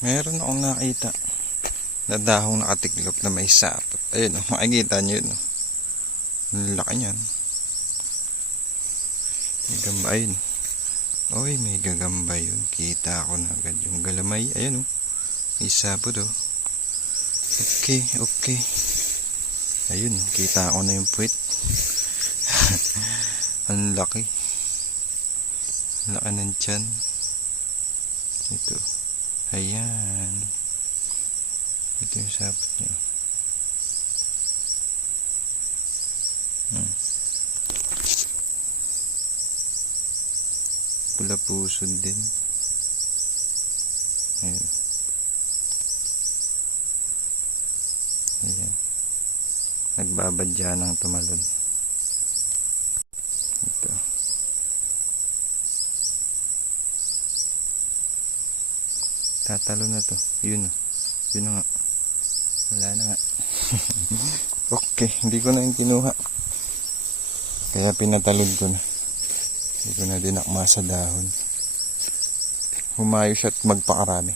Meron akong nakita na dahong nakatiklop na may sapot. Ayun, makikita nyo yun. Ang laki niyan. May gamba, ayun. Oy, may gagamba yun. Kita ko na agad yung galamay. Ayun, may sapot, oh. Okay, okay. Ayun, kita ko na yung puwit. Ang laki. Ang laki ng tiyan. Ito. Ayan. Ito yung sapot niya. Pula pusod din. Ayan. Ayan. Nagbabadya ng tumalon. Ito. Tatalo na to. Yun o. Yun na nga. Wala na nga. Okay. Hindi ko na yung kinuha. Kaya pinatalon ko na. Hindi ko na dinakma sa dahon. Humayo siya at magpakarami.